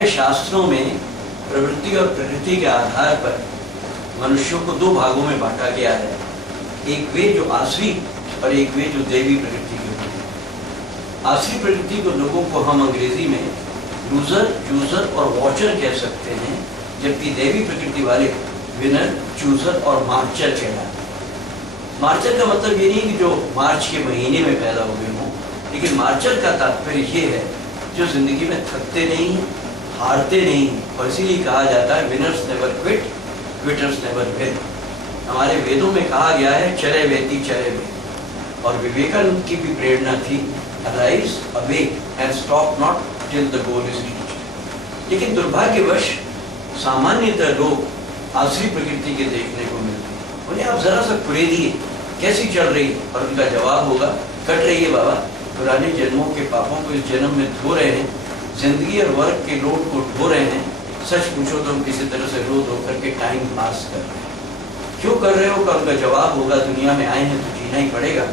शास्त्रों में प्रवृत्ति और प्रकृति के आधार पर मनुष्यों को दो भागों में बांटा गया है। एक वे जो आसुरी और एक वे जो दैवी प्रकृति के होते हैं। आसुरी प्रकृति को लोगों को हम अंग्रेजी में लूजर, चूजर और वॉचर कह सकते हैं, जबकि दैवी प्रकृति वाले विनर, चूजर और मार्चर कहलाते हैं। मार्चर का मतलब ये नहीं कि जो मार्च के महीने में पैदा हुए हों, लेकिन मार्चर का तात्पर्य ये है जो जिंदगी में थकते नहीं हैं, हारते नहीं, और इसीलिए कहा जाता है winners never quit, quitters never win. हमारे वेदों में कहा गया है चरे वेती चरे वे, और विवेकानंद की भी प्रेरणा थी arise, awake and stop not till the goal is reached. लेकिन दुर्भाग्यवश सामान्यतः लोग आसुरी प्रकृति के देखने को मिलते हैं। उन्हें आप जरा सा कुरेदिए कैसी चल रही है, और उनका जवाब होगा कट रही है बाबा, पुराने जन्मों के पापों को इस जन्म में धो रहे हैं, जिंदगी और वर्क के लोड को ढो रहे हैं। सच पूछो तो हम किसी तरह से रो धो करके टाइम पास कर रहे हैं। क्यों कर रहे हो का उनका जवाब होगा दुनिया में आए हैं तो जीना ही पड़ेगा।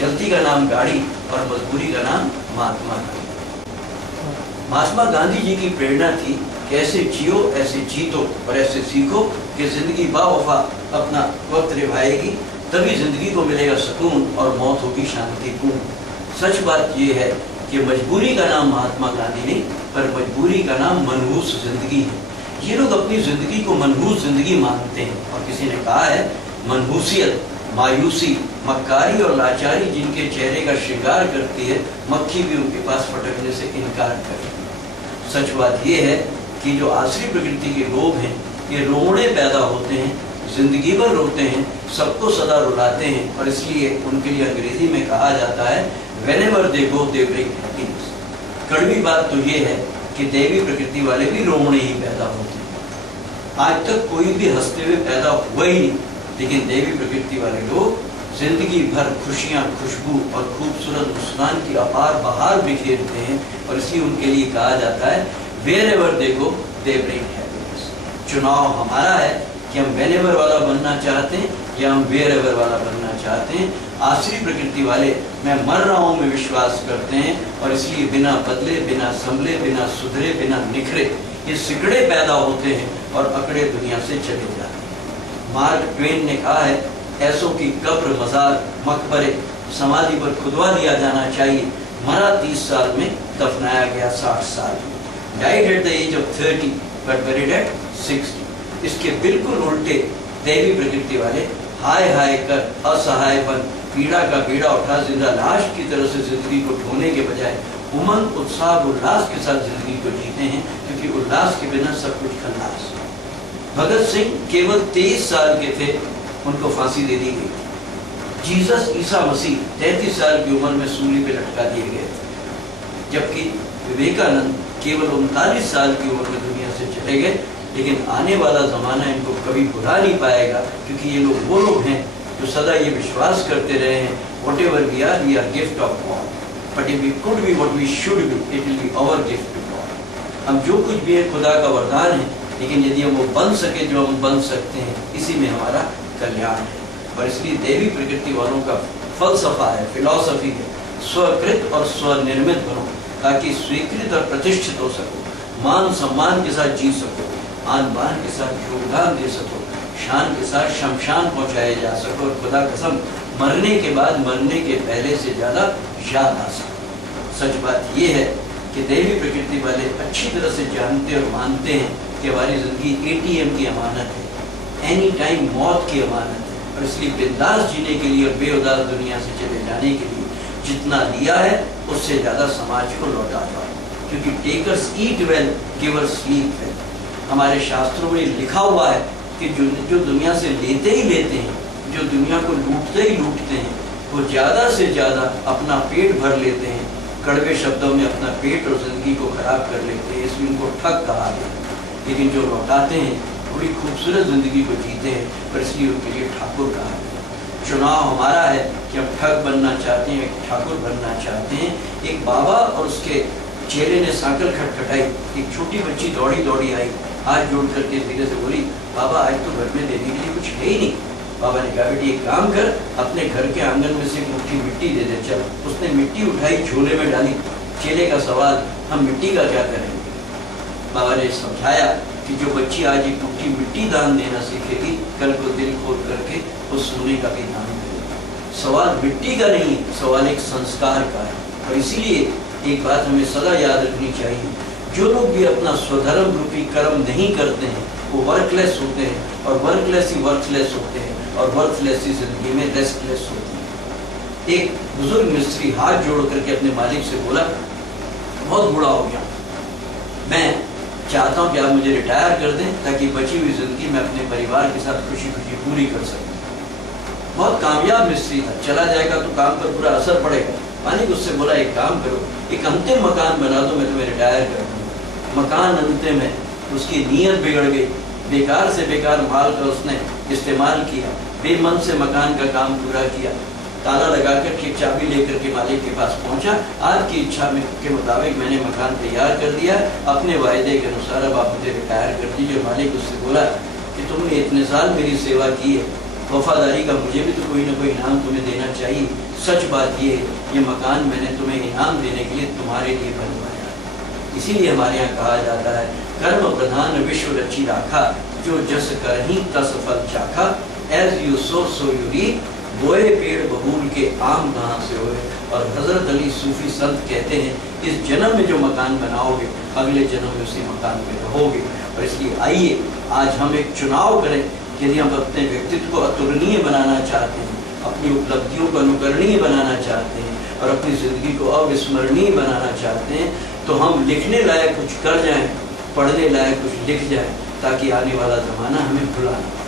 चलती का नाम गाड़ी और मजबूरी का नाम महात्मा गांधी। महात्मा गांधी जी की प्रेरणा थी कि ऐसे जियो, ऐसे जीतो और ऐसे सीखो कि जिंदगी बावफा अपना वक्त निभाएगी, तभी जिंदगी को मिलेगा सुकून और मौत होगी शांतिपूर्ण। सच बात यह है कि मजबूरी का नाम महात्मा गांधी नहीं, पर मजबूरी का नाम मनहूस जिंदगी है। ये लोग अपनी जिंदगी को मनहूस जिंदगी मानते हैं, और किसी ने कहा है मनहूसियत, मायूसी, मक्कारी और लाचारी जिनके चेहरे का श्रृंगार करती है, मक्खी भी उनके पास फटकने से इनकार करती है। सच बात यह है कि जो आसुरी प्रकृति के लोग हैं, ये रोड़े पैदा होते हैं, जिंदगी भर रोते हैं, सबको सदा रुलाते हैं, और इसलिए उनके लिए अंग्रेजी में कहा जाता है whenever they go they bring happiness। कड़वी बात तो ये है कि देवी प्रकृति वाले भी रोने ही पैदा होते हैं। आज तक कोई भी हंसते हुए पैदा हुआ ही नहीं, लेकिन देवी प्रकृति वाले लोग जिंदगी भर खुशियाँ, खुशबू और खूबसूरत मुस्कान की अपार बहार बिखेरते हैं, और इसलिए उनके लिए कहा जाता है wherever they go they bring happiness। चुनाव हमारा है कि हम whenever वाला बनना चाहते हैं या हम wherever वाला बनना चाहते हैं। आसुरी प्रकृति वाले मैं मर रहा हूँ में विश्वास करते हैं, और इसलिए बिना बदले, बिना संभले, बिना सुधरे, बिना निखरे ये सिकड़े पैदा होते हैं और अकड़े दुनिया से चले जाते हैं। मार्क ट्वेन ने कहा है ऐसों की कब्र, मजार, मकबरे, समाधि पर खुदवा दिया जाना चाहिए। मरा 30 साल में, दफनाया गया 60 साल में। Died at the age of 30 but buried at 60। इसके बिल्कुल उल्टे देवी प्रकृति वाले हाय हाय कर असहाय बन पीड़ा का बीड़ा उठा जिंदा लाश की तरह से जिंदगी को ढोने के बजाय उमंग, उत्साह, उल्लास के साथ जिंदगी को जीते हैं, क्योंकि उल्लास के बिना सब कुछ खल्लास। भगत सिंह केवल 23 साल के थे, उनको फांसी दे दी गई। जीसस ईसा मसीह 33 साल की उम्र में सूली पे लटका दिए गए थे, जबकि विवेकानंद केवल 39 साल की उम्र में दुनिया से चले गए। लेकिन आने वाला ज़माना इनको कभी भुला नहीं पाएगा, क्योंकि ये लोग वो लोग हैं जो सदा ये विश्वास करते रहे हैं whatever we are gift of God, but if we could be what we should be, it will be our gift to God। हम जो कुछ भी है खुदा का वरदान है, लेकिन यदि हम वो बन सके जो हम बन सकते हैं, इसी में हमारा कल्याण है। और इसलिए देवी प्रकृति वालों का फलसफा है, फिलॉसफी है, स्वकृत और स्वनिर्मित बनो, ताकि स्वीकृत और प्रतिष्ठित हो सको, मान सम्मान के साथ जी सको, आन बान के साथ योगदान दे सको, शान के साथ शमशान पहुंचाए जा सको, और खुदा कसम मरने के बाद मरने के पहले से ज्यादा याद आ सको। सच बात यह है कि देवी प्रकृति वाले अच्छी तरह से जानते और मानते हैं कि हमारी जिंदगी ATM की अमानत है, एनी टाइम मौत की अमानत है, और इसलिए बिंदास जीने के लिए और बेउदास दुनिया से चले जाने के लिए जितना लिया है उससे ज्यादा समाज को लौटा दो, क्योंकि टेकर्स ईट वेल, गिवर्स स्लीप वेल। हमारे शास्त्रों में लिखा हुआ है कि जो दुनिया से लेते ही लेते हैं, जो दुनिया को लूटते ही लूटते हैं, वो ज़्यादा से ज़्यादा अपना पेट भर लेते हैं। कड़वे शब्दों में अपना पेट और जिंदगी को खराब कर लेते हैं, इसलिए उनको ठग कहा गया। लेकिन जो लौटाते हैं बड़ी खूबसूरत जिंदगी को जीते हैं, और इसलिए उनके लिए ठाकुर कहा गया। चुनाव हमारा है कि हम ठग बनना चाहते हैं, ठाकुर बनना चाहते हैं। एक बाबा और उसके चेले ने सांकल खटखटाई, एक छोटी बच्ची दौड़ी दौड़ी आई, हाथ जोड़ करके धीरे से बोली बाबा आज तो घर में देने के लिए कुछ है ही नहीं। बाबा ने कहा बेटी एक काम कर, अपने घर के आंगन में से एक मुट्ठी मिट्टी दे दे। चल, उसने मिट्टी उठाई, झोले में डाली। चेले का सवाल हम मिट्टी का क्या करेंगे? बाबा ने समझाया कि जो बच्ची आज एक टूटी मिट्टी दान देना सीखेगी, कल को दिल खोल करके वो सोने का भी दान देगा। सवाल मिट्टी का नहीं, सवाल एक संस्कार का है। और इसीलिए एक बात हमें सदा याद रखनी चाहिए, जो लोग भी अपना स्वधर्म रूपी कर्म नहीं करते हैं वो वर्कलेस होते हैं, और वर्कलेस ही वर्थलेस होते हैं, और वर्थलेस ही जिंदगी में रेस्टलेस होते हैं। एक बुजुर्ग मिस्त्री हाथ जोड़ करके अपने मालिक से बोला, बहुत बूढ़ा हो गया, मैं चाहता हूँ कि आप मुझे रिटायर कर दें ताकि बची हुई जिंदगी में अपने परिवार के साथ खुशी खुशी पूरी कर सकूं। बहुत कामयाब मिस्त्री था, चला जाएगा तो काम पर बुरा असर पड़ेगा। मालिक उससे बोला, एक काम करो, एक अंतिम मकान बना दो, मैं तुम्हें रिटायर कर दूंगा। मकान अंतिम है, उसकी नीयत बिगड़ गई, बेकार से बेकार माल का उसने इस्तेमाल किया, बेमन से मकान का काम पूरा किया। ताला लगा कर के चाबी लेकर के मालिक के पास पहुंचा, आपकी इच्छा में के मुताबिक मैंने मकान तैयार कर दिया, अपने वायदे के अनुसार अब आप मुझे रिटायर कर दीजिए। मालिक उससे बोला कि तुमने इतने साल मेरी सेवा की है, वफादारी का मुझे भी तो कोई ना कोई इनाम तुम्हें देना चाहिए। सच बात ये है, ये मकान मैंने तुम्हें इनाम देने के लिए तुम्हारे लिए बनवाया। इसीलिए हमारे यहाँ कहा जाता है, कर्म प्रधान विश्व रची राखा, जो जस कर ही तस फल चाखा, as you sow you reap, बोए पेड़ बबूल के आम कहाँ से होए। और हजरत अली सूफी संत कहते हैं, इस जन्म में जो मकान बनाओगे अगले जन्म में उसी मकान में रहोगे। और इसलिए आइए आज हम एक चुनाव करें, यदि हम अपने व्यक्तित्व को अतुलनीय बनाना चाहते हैं, अपनी उपलब्धियों को अनुकरणीय बनाना चाहते हैं और अपनी ज़िंदगी को अविस्मरणीय बनाना चाहते हैं, तो हम लिखने लायक कुछ कर जाएं, पढ़ने लायक कुछ लिख जाएं, ताकि आने वाला ज़माना हमें भुला ना।